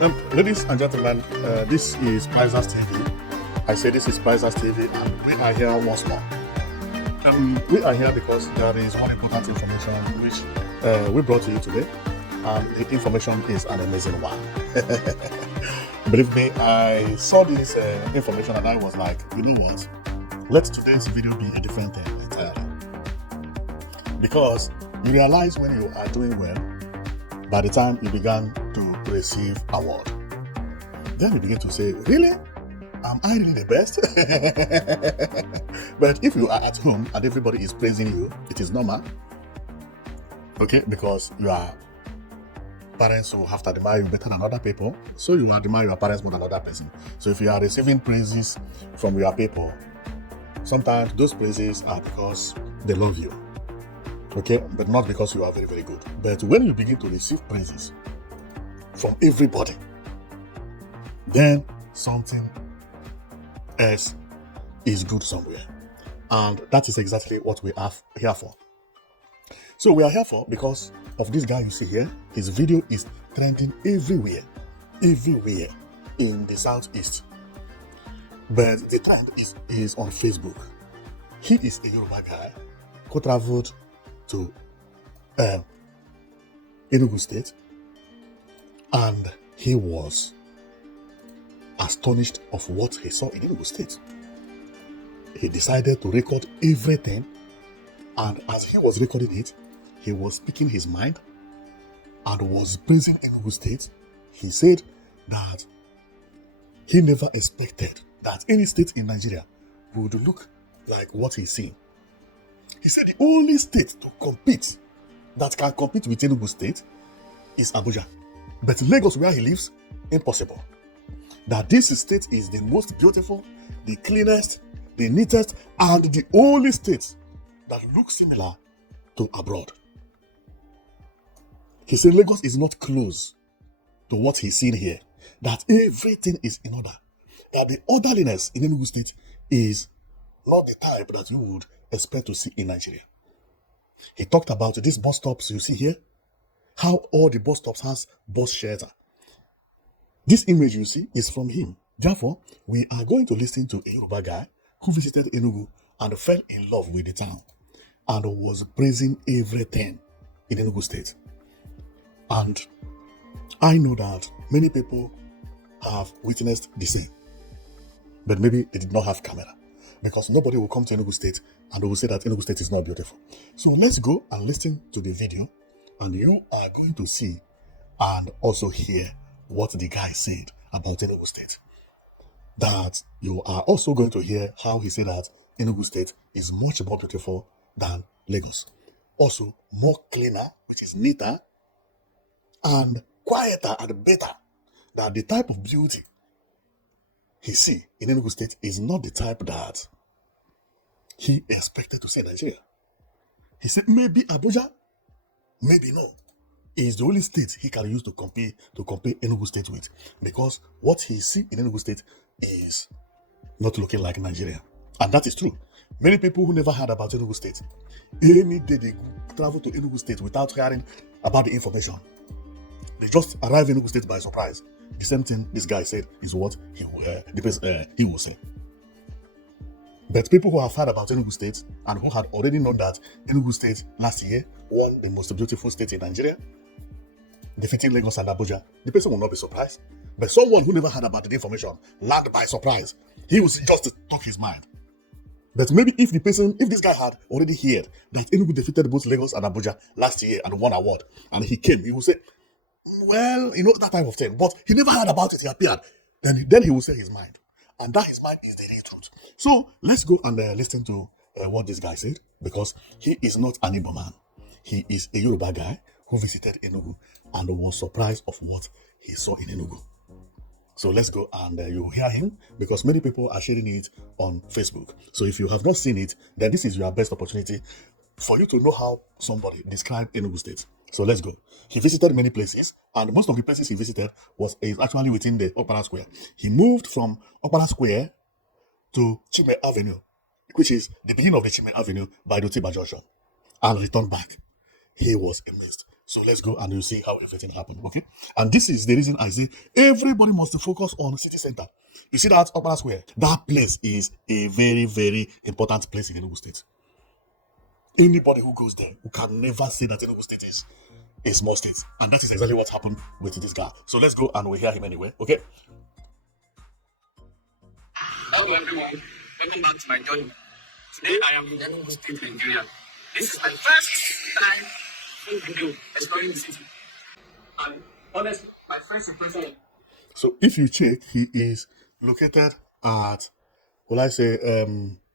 Ladies and gentlemen, this is Prizers TV. I say this is Prizers TV, and we are here once more. We are here because there is one important information which we brought to you today, and the information is an amazing one. Believe me, I saw this information and I was like, you know what? Let today's video be a different thing entirely. Because you realize when you are doing well, by the time you began to receive award, then you begin to say, really? Am I really the best? But if you are at home and everybody is praising you, it is normal. Okay, because you are parents who have to admire you better than other people, so you admire your parents more than other person. So if you are receiving praises from your people, sometimes those praises are because they love you. Okay, but not because you are very, very good. But when you begin to receive praises from everybody, then something else is good somewhere. And that is exactly what we are here for. So we are here for because of this guy you see here. His video is trending everywhere in the southeast. But the trend is on Facebook. He is a Yoruba guy who traveled to Enugu State, and he was astonished of what he saw in Enugu State. He decided to record everything, and as he was recording it, he was speaking his mind and was praising Enugu State. He said that he never expected that any state in Nigeria would look like what he's seen. He said the only state to compete that can compete with Enugu State is Abuja. But Lagos, where he lives, impossible. That this state is the most beautiful, the cleanest, the neatest, and the only state that looks similar to abroad. He said Lagos is not close to what he's seen here. That everything is in order. That the orderliness in Enugu State is not the type that you would expect to see in Nigeria. He talked about these bus stops you see here, how all the bus stops has bus shelter. This image you see is from him. Therefore, we are going to listen to a Yoruba guy who visited Enugu and fell in love with the town and was praising everything in Enugu State. And I know that many people have witnessed the same, but maybe they did not have camera, because nobody will come to Enugu State and they will say that Enugu State is not beautiful. So let's go and listen to the video, and you are going to see and also hear what the guy said about Enugu State. That you are also going to hear how he said that Enugu State is much more beautiful than Lagos. Also more cleaner, which is neater, and quieter and better. That the type of beauty he see in Enugu State is not the type that he expected to see in Nigeria. He said maybe Abuja, maybe no. It is the only state he can use to compare Enugu State with, because what he see in Enugu State is not looking like Nigeria. And that is true. Many people who never heard about Enugu State, any day they travel to Enugu State without hearing about the information, they just arrive in Enugu State by surprise. The same thing this guy said is what he will say. But people who have heard about Enugu State and who had already known that Enugu State last year won the most beautiful state in Nigeria, defeating Lagos and Abuja, the person will not be surprised. But someone who never heard about the information landed by surprise. He will just talk his mind. But maybe if this guy had already heard that Enugu defeated both Lagos and Abuja last year and won award, and he came, he will say, well, that type of thing. But he never heard about it, he appeared. Then he will say his mind. And that his mind is the real truth. So let's go and listen to what this guy said, because he is not an Igbo man. He is a Yoruba guy who visited Enugu and was surprised of what he saw in Enugu. So let's go and you hear him, because many people are sharing it on Facebook. So if you have not seen it, then this is your best opportunity for you to know how somebody described Enugu State. So let's go. He visited many places, and most of the places he visited is actually within the Opera Square. He moved from Opera Square to Chime Avenue, which is the beginning of the Chime Avenue by the Tiba Junction, and returned back. He was amazed. So let's go and you'll see how everything happened, okay? And this is the reason I say everybody must focus on city center. You see that Opera Square? That place is a very, very important place in Enugu State. Anybody who goes there who can never say that Enugu State is a small state. And that is exactly what happened with this guy. So let's go and we'll hear him anyway, okay? Hello everyone, welcome back to my journey. Today I am in Enugu State, Nigeria. This is my first time in video exploring the city. And honestly, my first impression. So if you check, he is located at, will I say,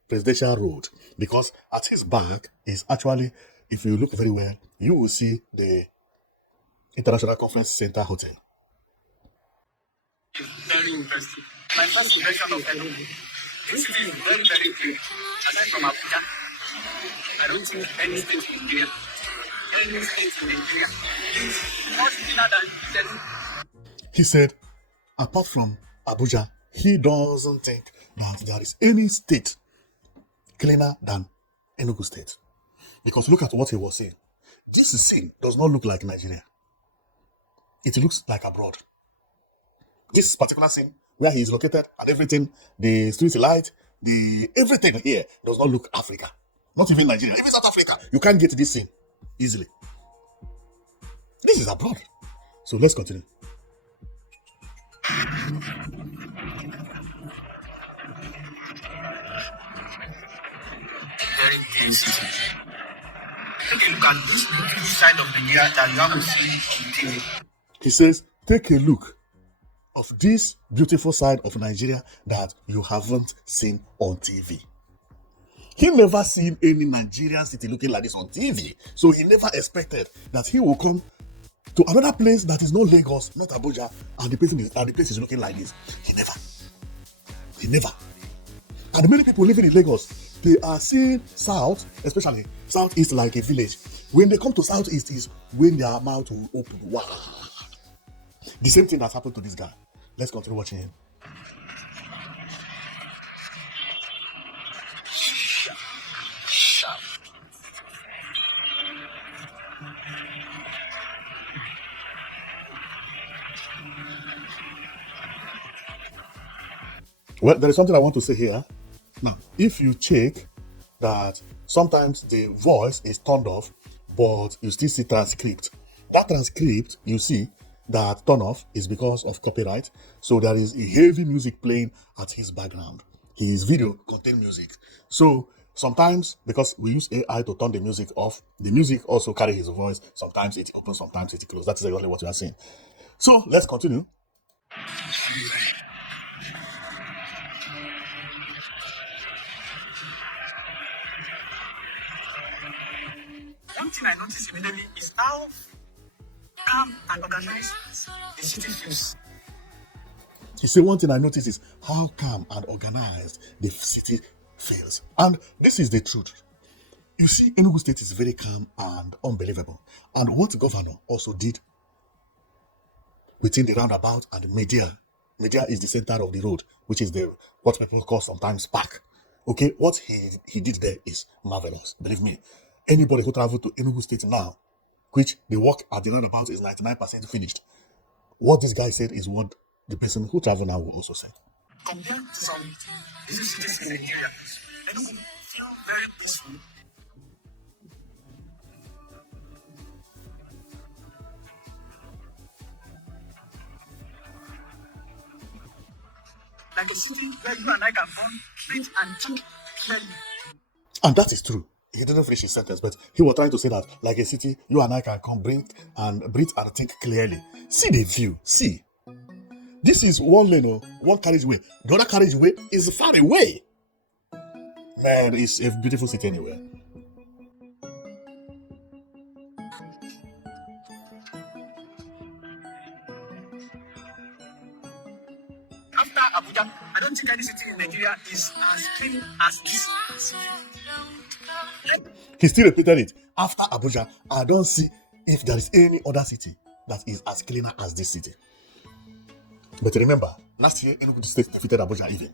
Presidential Road, because at his back is actually, if you look very well, you will see the International Conference Center Hotel. It's very interesting. My first impression of Enugu. This city is very, very clean. Aside from Abuja, I don't think any state in Nigeria, is more cleaner than Enugu. He said, apart from Abuja, he doesn't think that there is any state cleaner than Enugu State. Because look at what he was saying. This scene does not look like Nigeria. It looks like abroad. This particular scene where he is located and everything, the street light, the everything here does not look Africa. Not even Nigeria. Even South Africa, you can't get this scene easily. This is abroad. So let's continue. Very clean city. Take a look at this beautiful side of Nigeria that you haven't seen on TV. He says, take a look of this beautiful side of Nigeria that you haven't seen on TV. He never seen any Nigerian city looking like this on TV. So he never expected that he will come to another place that is not Lagos, not Abuja, and the place is looking like this. He never. And many people living in Lagos, they are seeing south, especially southeast like a village. When they come to southeast is when their mouth will open. Wow. The same thing that happened to this guy. Let's continue watching him. Well, there is something I want to say here. Now, if you check that sometimes the voice is turned off, but you still see transcript. That transcript, you see that turn off is because of copyright. So there is a heavy music playing at his background. His video contains music. So sometimes, because we use AI to turn the music off, the music also carries his voice. Sometimes it opens, sometimes it closes. That's exactly what you are saying. So let's continue. One thing I noticed immediately is how calm and organized the city feels. He said, one thing I noticed is how calm and organized the city feels. And this is the truth. You see, Enugu State is very calm and unbelievable. And what the governor also did within the roundabout and the media is the center of the road, which is what people call sometimes park. Okay, what he did there is marvelous. Believe me, anybody who travel to Enugu State now, which the work at the roundabout is 99% finished, what this guy said is what the person who travel now will also say. Compared to some busy cities in Nigeria, Enugu feel very peaceful. Like a city where you and I can come, breathe and think clearly. And that is true. He didn't finish his sentence, but he was trying to say that, like a city, you and I can come, breathe and think clearly. See the view. See. This is one lane, one carriageway. The other carriageway is far away. Man, it's a beautiful city anyway. After Abuja, I don't think any city in Nigeria is as clean as this. He still repeated it. After Abuja, I don't see if there is any other city that is as cleaner as this city. But remember, last year, Enugu State defeated Abuja even.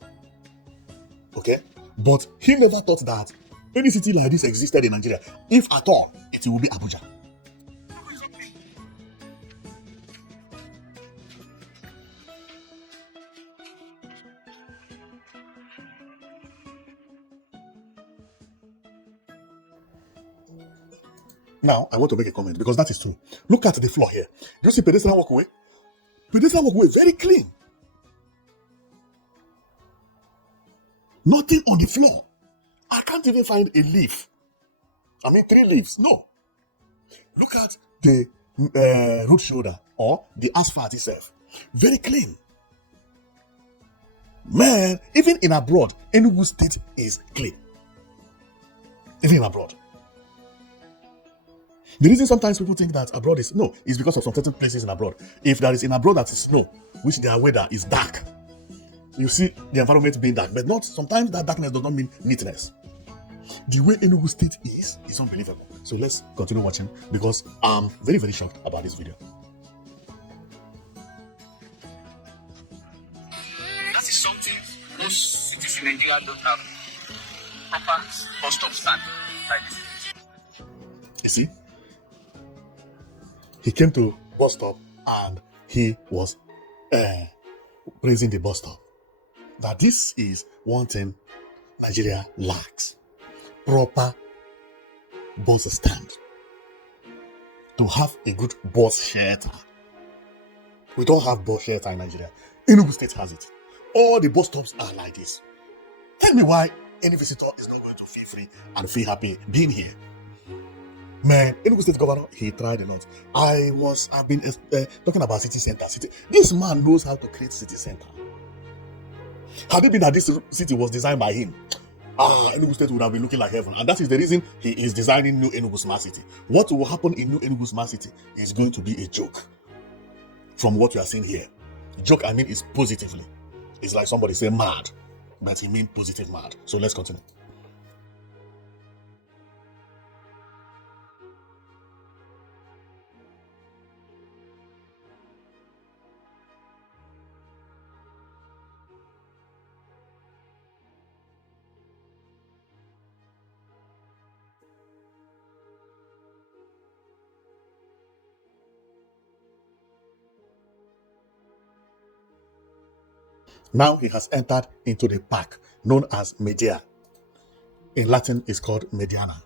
Okay? But he never thought that any city like this existed in Nigeria. If at all, it will be Abuja. Now, I want to make a comment because that is true. Look at the floor here. Do you see pedestrian walkway? Pedestrian walkway, very clean. Nothing on the floor. I can't even find a leaf. I mean, 3 leaves. No. Look at the road shoulder or the asphalt itself. Very clean. Man, even in abroad, Enugu State is clean. Even in abroad. The reason sometimes people think that abroad is no, is because of some certain places in abroad. If there is in abroad that is snow, which their weather is dark, you see the environment being dark, but not sometimes that darkness does not mean neatness. The way Enugu State is unbelievable. So let's continue watching because I'm very, very shocked about this video. That is something most cities in Nigeria don't have. Proper bus stop stand like this. You see? He came to bus stop and he was praising the bus stop. Now this is one thing Nigeria lacks. Proper bus stand. To have a good bus shelter. We don't have bus shelter in Nigeria. Enugu State has it. All the bus stops are like this. Tell me why any visitor is not going to feel free and feel happy being here. Man, Enugu State Governor, he tried a lot. I've been talking about city center. This man knows how to create city center. Had it been that this city was designed by him, Enugu State would have been looking like heaven. And that is the reason he is designing New Enugu Smart City. What will happen in New Enugu Smart City is going to be a joke. From what you are seeing here. Joke, I mean, is positively. It's like somebody say mad, but he means positive mad. So let's continue. Now he has entered into the park known as Media. In Latin, it's called Mediana.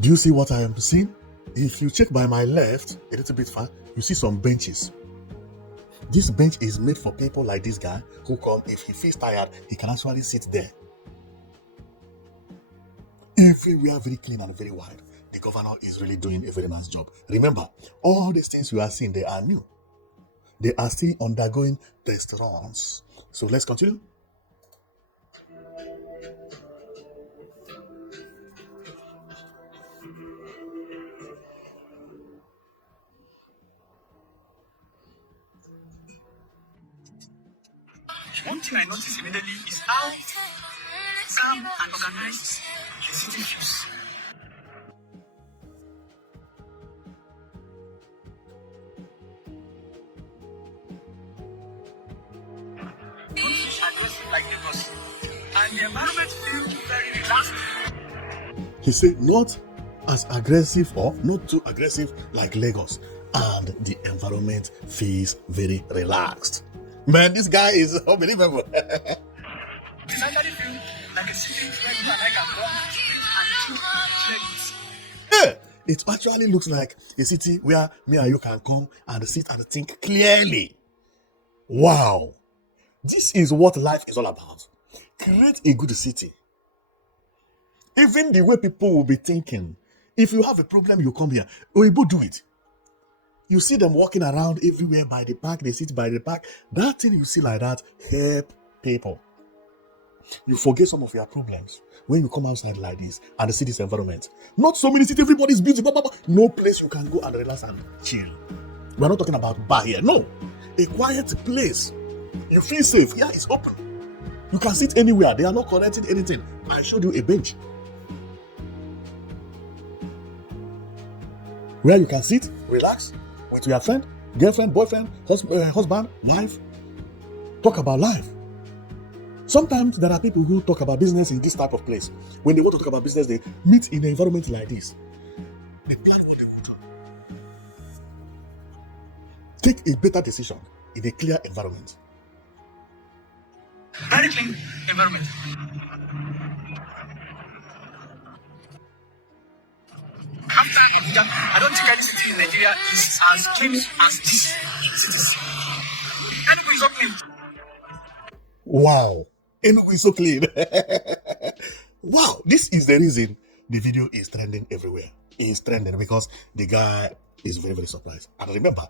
Do you see what I am seeing? If you check by my left, a little bit far, you see some benches. This bench is made for people like this guy who come, if he feels tired, he can actually sit there. Everywhere very clean and very wide. The governor is really doing a very nice job. Remember, all these things you are seeing, they are new. They are still undergoing test runs. So let's continue. One thing I noticed immediately is how calm and organized the city feels. Like Lagos, and the environment feels very relaxed. He said not as aggressive or not too aggressive like Lagos, and the environment feels very relaxed. Man, this guy is unbelievable. It's actually feel like a city where you and I can go and chill. Yeah, it actually looks like a city where me and you can come and sit and think clearly. Wow. This is what life is all about. Create a good city. Even the way people will be thinking. If you have a problem, you come here. Oyibo do it. You see them walking around everywhere by the park. They sit by the park. That thing you see like that, help people. You forget some of your problems when you come outside like this and see this environment. Not so many cities, everybody's busy. No place you can go and relax and chill. We're not talking about bar here. No. A quiet place. You feel safe. Yeah, it's open. You can sit anywhere. They are not connecting anything. I showed you a bench where you can sit, relax with your friend, girlfriend, boyfriend, husband, wife. Talk about life. Sometimes there are people who talk about business in this type of place. When they want to talk about business, they meet in an environment like this. They plan what they will do. Take a better decision in a clear environment. Very clean environment. After Abuja, I don't think any city in Nigeria is as clean as these cities. Enugu is so clean. Wow. Enugu is so clean. Wow. This is the reason the video is trending everywhere. It is trending because the guy is very, very surprised. And remember,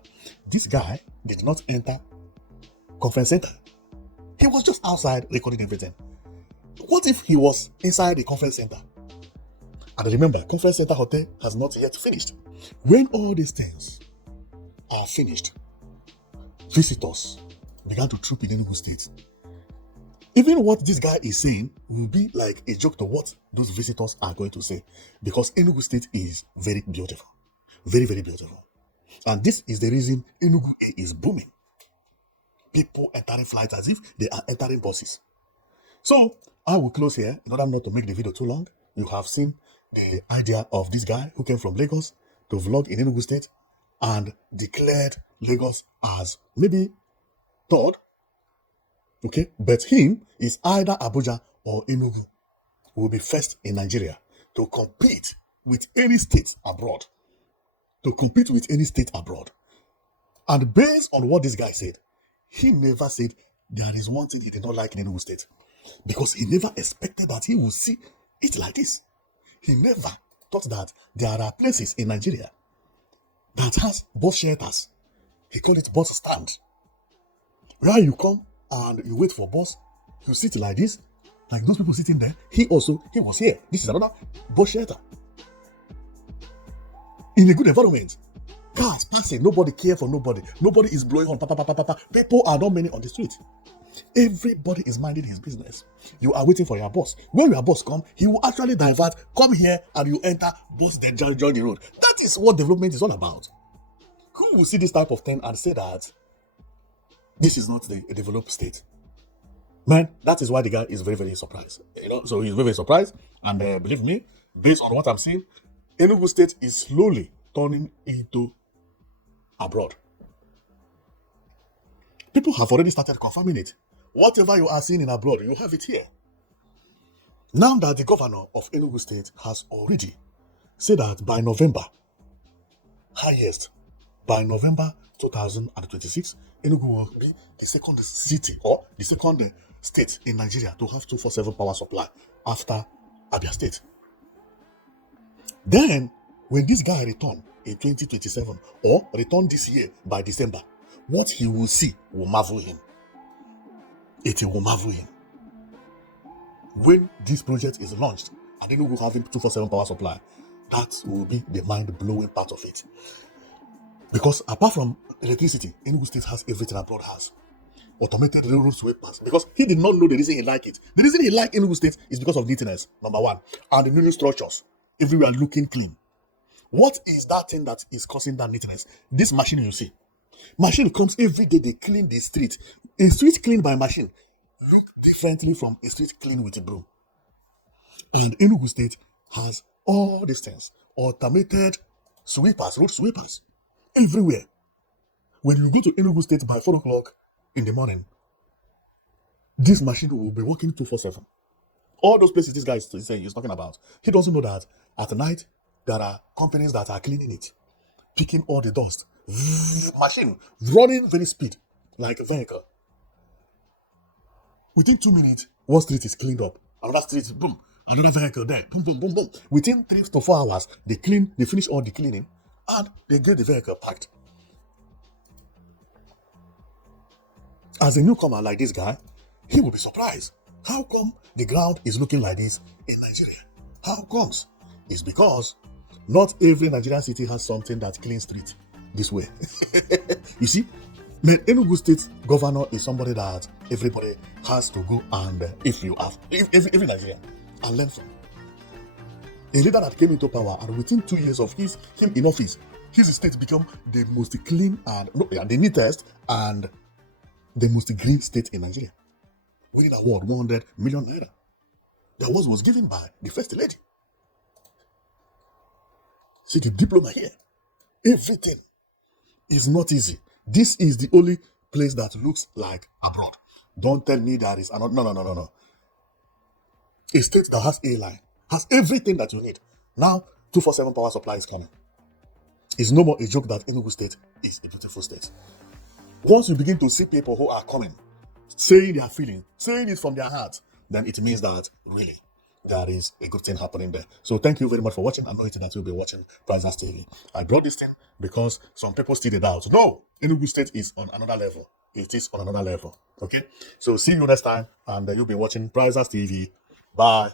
this guy did not enter conference center. He was just outside recording everything. What if he was inside the conference center? And remember, conference center hotel has not yet finished. When all these things are finished, visitors began to troop in Enugu State. Even what this guy is saying will be like a joke to what those visitors are going to say, because Enugu State is very beautiful. Very, very beautiful. And this is the reason Enugu is booming. People entering flights as if they are entering buses. So, I will close here in order not to make the video too long. You have seen the idea of this guy who came from Lagos to vlog in Enugu State and declared Lagos as maybe third. Okay, but him is either Abuja or Enugu will be first in Nigeria to compete with any state abroad. And based on what this guy said, he never said there is one thing he did not like in Enugu State, because he never expected that he would see it like this. He never thought that there are places in Nigeria that has bus shelters. He called it bus stand. Where you come and you wait for bus, you sit like this, like those people sitting there. He was here. This is another bus shelter. In a good environment. Cars passing, nobody care for nobody. Nobody is blowing on. People are not many on the street. Everybody is minding his business. You are waiting for your boss. When your boss come, he will actually divert, come here, and you enter, boss, then join the road. That is what development is all about. Who will see this type of thing and say that this is not the developed state? Man, that is why the guy is very, very surprised. So he's very, very surprised. And believe me, based on what I'm seeing, Enugu State is slowly turning into abroad. People have already started confirming it. Whatever you are seeing in abroad, you have it here. Now that the governor of Enugu State has already said that by November, highest, by November 2026, Enugu will be the second city or the second state in Nigeria to have 24/7 power supply after Abia State. Then, when this guy return in 2027 or return this year by December, what he will see will marvel him. It will marvel him. When this project is launched and Enugu having 24/7 power supply, that will be the mind-blowing part of it. Because apart from electricity, Enugu State has everything abroad has. Automated railroad sweepers. Because he did not know the reason he liked it. The reason he liked Enugu State is because of neatness, number one. And the new structures. Everywhere looking clean. What is that thing that is causing that neatness? This machine you see. Machine comes every day, they clean the street. A street cleaned by machine look differently from a street cleaned with a broom. And Enugu State has all these things. Automated sweepers, road sweepers. Everywhere. When you go to Enugu State by 4 o'clock in the morning, this machine will be working 24/7. All those places this guy is saying he's talking about, he doesn't know that at night there are companies that are cleaning it, picking all the dust. Machine running very speed like a vehicle. Within 2 minutes, one street is cleaned up. Another street, boom, another vehicle there, boom, boom, boom, boom. Within 3 to 4 hours, they finish all the cleaning, and they get the vehicle packed. As a newcomer like this guy, he will be surprised. How come the ground is looking like this in Nigeria? How comes? It's because not every Nigerian city has something that cleans street this way. You see, man, Enugu State governor is somebody that everybody has to go and every Nigerian and learn from. A leader that came into power, and within 2 years of him in office, his state became the most clean and the neatest and the most green state in Nigeria, winning award 100 million naira. The award was given by the first lady. See the diploma here. Everything is not easy. This is the only place that looks like abroad. Don't tell me there is another. No, no, no, no, no. A state that has a line, has everything that you need. Now, 247 power supply is coming. It's no more a joke that Enugu State is a beautiful state. Once you begin to see people who are coming, saying their feeling, saying it from their heart, then it means that really there is a good thing happening there. So thank you very much for watching. I know that you'll be watching Prizes TV. I brought this thing because some people still doubt. No, Enugu State is on another level. It is on another level. Okay. So see you next time, and you'll be watching Prizes TV. Bye.